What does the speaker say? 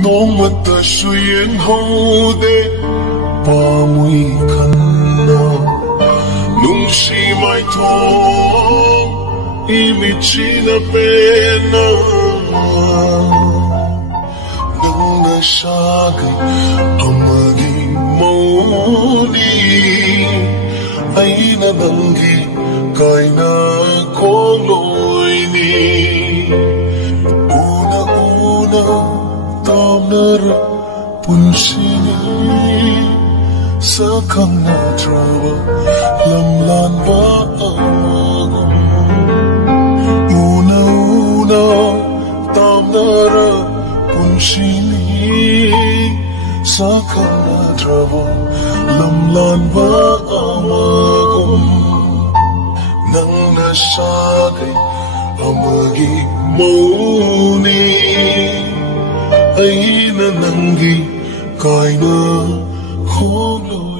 Nomata suyeng hode pamui khanna nungsi mai thong imichina pena nangna sagai amagi mauni aina nangi kaina kholoini una tamnara punsini sakang nadrawa lamlan ba amagum una tamnara punsini sakang nadrawa lamlan ba amagum nang nasagay amagi mauni ay nananggi kaina kholo